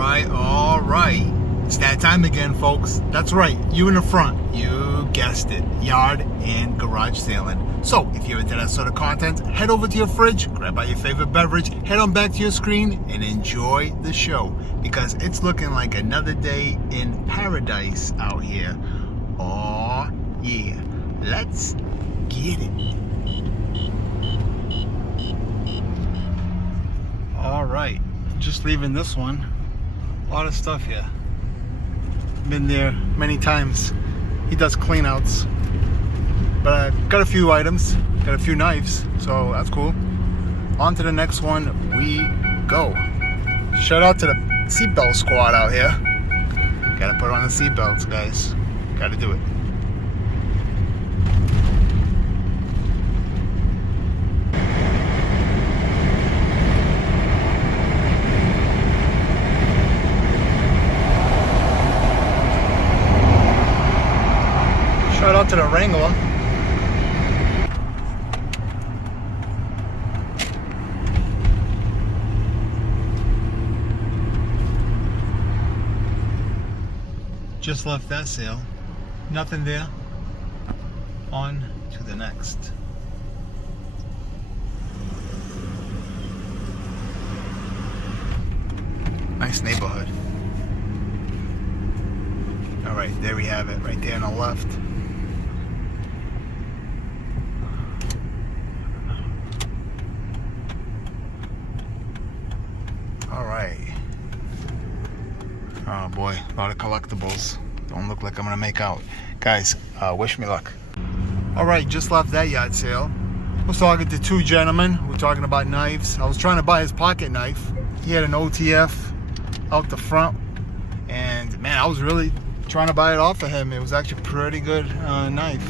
All right. It's that time again, folks. That's right, you in the front. You guessed it. Yard and garage sailing. So, if you're into that sort of content, head over to your fridge, grab out your favorite beverage, head on back to your screen, and enjoy the show. Because it's looking like another day in paradise out here. Oh, yeah. Let's get it. All right. Just leaving this one. A lot of stuff here. Been there many times. He does clean outs. But I got a few items, got a few knives, so that's cool. On to the next one we go. Shout out to the seatbelt squad out here. Gotta put on the seatbelts, guys. Gotta do it. Shout out to the Wrangler. Just left that sale. Nothing there. On to the next. Nice neighborhood. All right, there we have it, right there on the left. All right. Oh boy, a lot of collectibles. Don't look like I'm gonna make out. Guys, wish me luck. All right, just left that yard sale. I was talking to two gentlemen. We're talking about knives. I was trying to buy his pocket knife. He had an OTF out the front. And man, I was really trying to buy it off of him. It was actually a pretty good knife.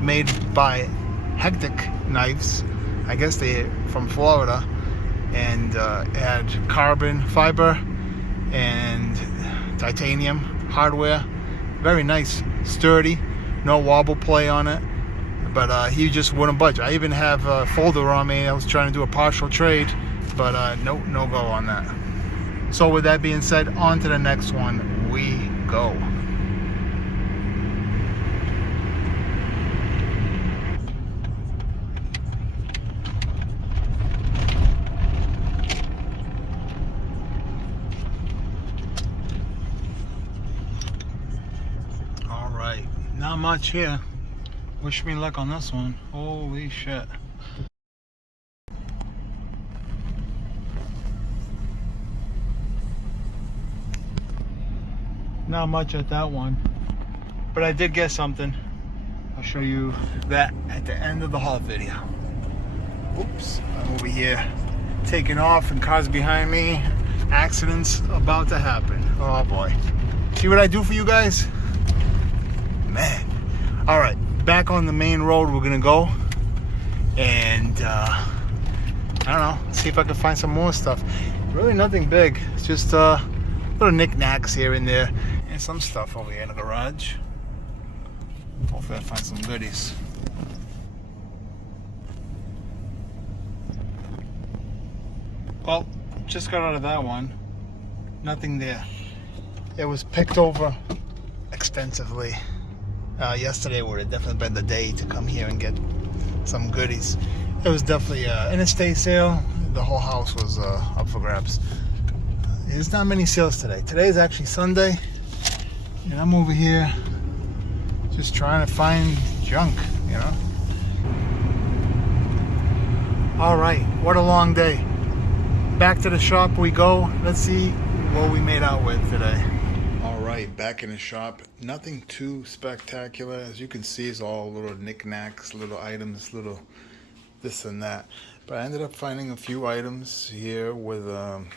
Made by Hectic Knives. I guess they're from Florida. And it had carbon fiber and titanium hardware. Very nice, sturdy, no wobble play on it. But he just wouldn't budge. I even have a folder on me. I was trying to do a partial trade, but no go on that. So with that being said, on to the next one we go. Not much here. Wish me luck on this one. Holy shit. Not much at that one. But I did get something. I'll show you that at the end of the haul video. Oops, I'm over here taking off and cars behind me. Accidents about to happen. Oh boy. See what I do for you guys? Man. All right, back on the main road we're gonna go, and I don't know, see if I can find some more stuff. Really nothing big. It's just little knickknacks here and there, and some stuff over here in the garage. Hopefully I find some goodies. Well, just got out of that one. Nothing there. It was picked over extensively. Yesterday would have definitely been the day to come here and get some goodies. It was definitely an estate sale. The whole house was up for grabs. There's not many sales today. Today is actually Sunday, and I'm over here just trying to find junk, you know. All right, what a long day. Back to the shop we go. Let's see what we made out with today. Right, back in the shop. Nothing too spectacular. As you can see, it's all little knickknacks, little items, little this and that. But I ended up finding a few items here with,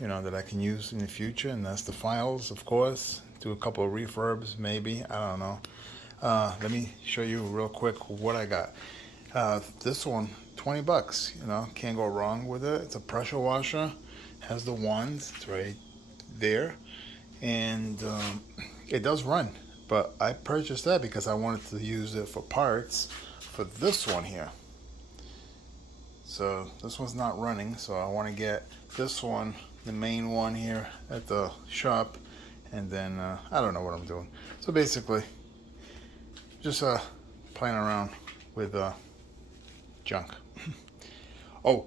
you know, that I can use in the future, and that's the files, of course. Do a couple of refurbs, maybe. I don't know. Let me show you real quick what I got. This one, 20 bucks. You know, can't go wrong with it. It's a pressure washer. Has the wands. It's right there. And it does run, but I purchased that because I wanted to use it for parts for this one here. So this one's not running, so I want to get this one the main one here at the shop, and then I don't know what I'm doing. So basically, just playing around with junk. Oh,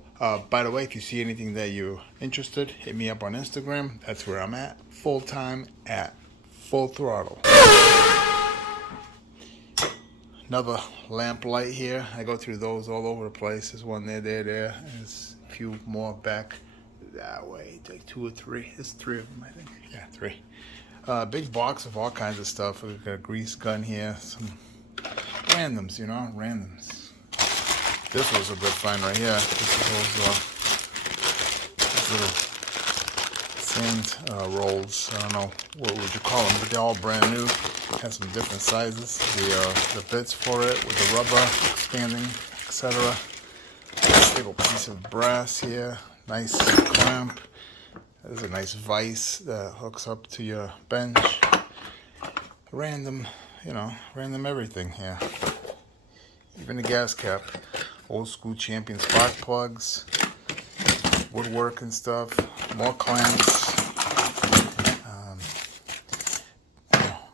by the way, if you see anything that you're interested, hit me up on Instagram. That's where I'm at, full time at full throttle. Another lamp light here. I go through those all over the place. There's one there. There's a few more back that way. Like 2 or 3. There's 3 of them, I think. Yeah, 3. Big box of all kinds of stuff. We've got a grease gun here. Some randoms, you know, randoms. This was a good find right here. This is those little sand rolls. I don't know what would you call them, but they're all brand new. Has some different sizes. The bits for it with the rubber expanding, etc. Little piece of brass here. Nice clamp. There's a nice vise that hooks up to your bench. Random, you know, random everything here. Even the gas cap. Old school Champion spark plugs. Woodwork and stuff. More clamps.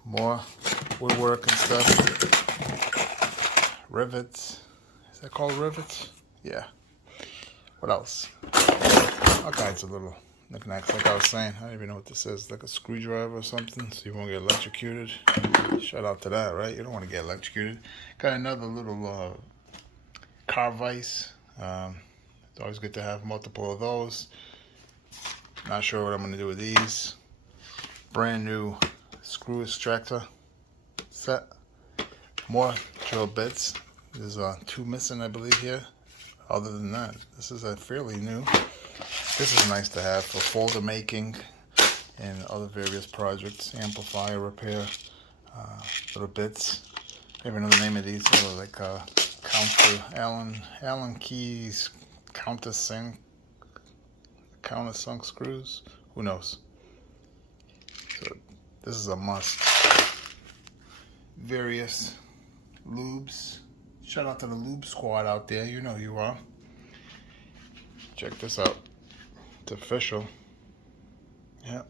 More woodwork and stuff. Rivets. Is that called rivets? Yeah. What else? All kinds of little knickknacks. Like I was saying, I don't even know what this is. Like a screwdriver or something, so you won't get electrocuted. Shout out to that, right? You don't want to get electrocuted. Got another little car vise. It's always good to have multiple of those. Not sure what I'm going to do with these. Brand new screw extractor set. More drill bits. There's 2 missing, I believe, here. Other than that, this is fairly new. This is nice to have for folder making and other various projects. Amplifier repair, little bits. I don't even know the name of these. They're like counter Allen keys, countersunk screws. Who knows? So this is a must. Various lubes. Shout out to the lube squad out there. You know you are. Check this out. It's official. Yep.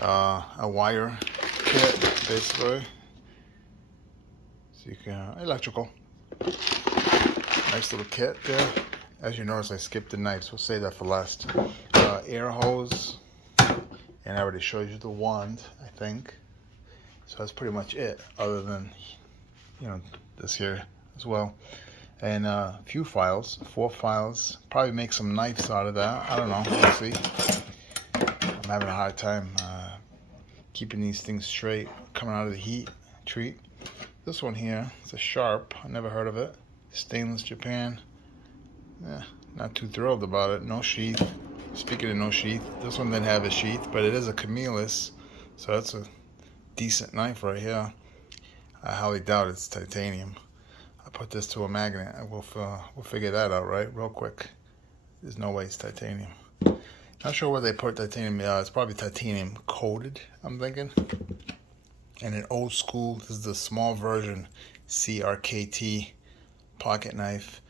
A wire kit, basically. So you can electrical. Nice little kit there. As you notice, I skipped the knives. We'll save that for last. Air hose, and I already showed you the wand, I think. So that's pretty much it, other than, you know, this here as well. And a few files, 4 files. Probably make some knives out of that. I don't know. We'll see. I'm having a hard time keeping these things straight, coming out of the heat treat. This one here, it's a Sharp. I never heard of it. Stainless Japan. Yeah, not too thrilled about it. No sheath. Speaking of no sheath, this one didn't have a sheath, but it is a Camillus, so that's a decent knife right here. I highly doubt it's titanium. I put this to a magnet. We'll figure that out, right? Real quick. There's no way it's titanium. Not sure where they put titanium. It's probably titanium coated, I'm thinking. And an old school, this is the small version, CRKT pocket knife.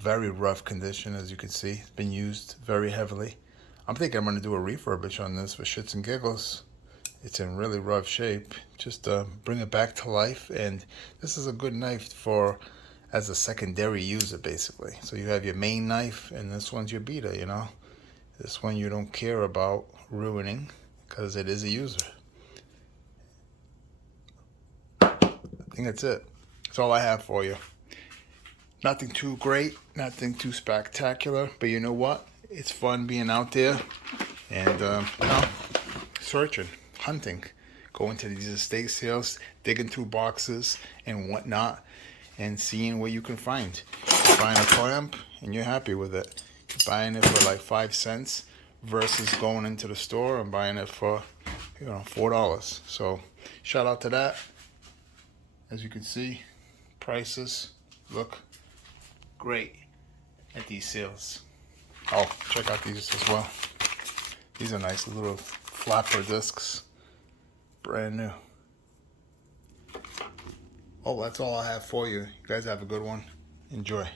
Very rough condition, as you can see. It's been used very heavily. I'm thinking I'm going to do a refurbish on this for shits and giggles. It's in really rough shape. Just bring it back to life. And this is a good knife for as a secondary user, basically. So you have your main knife, and this one's your beater, you know. This one you don't care about ruining because it is a user. I think that's it. That's all I have for you. Nothing too great, nothing too spectacular, but you know what? It's fun being out there and you know, searching, hunting, going to these estate sales, digging through boxes and whatnot, and seeing what you can find. You're buying a clamp and you're happy with it. You're buying it for like 5 cents versus going into the store and buying it for, you know, $4. So shout out to that. As you can see, prices look great at these sales. Oh, check out these as well. These are nice little flapper discs, brand new. Oh, that's all I have for you. You guys have a good one. Enjoy.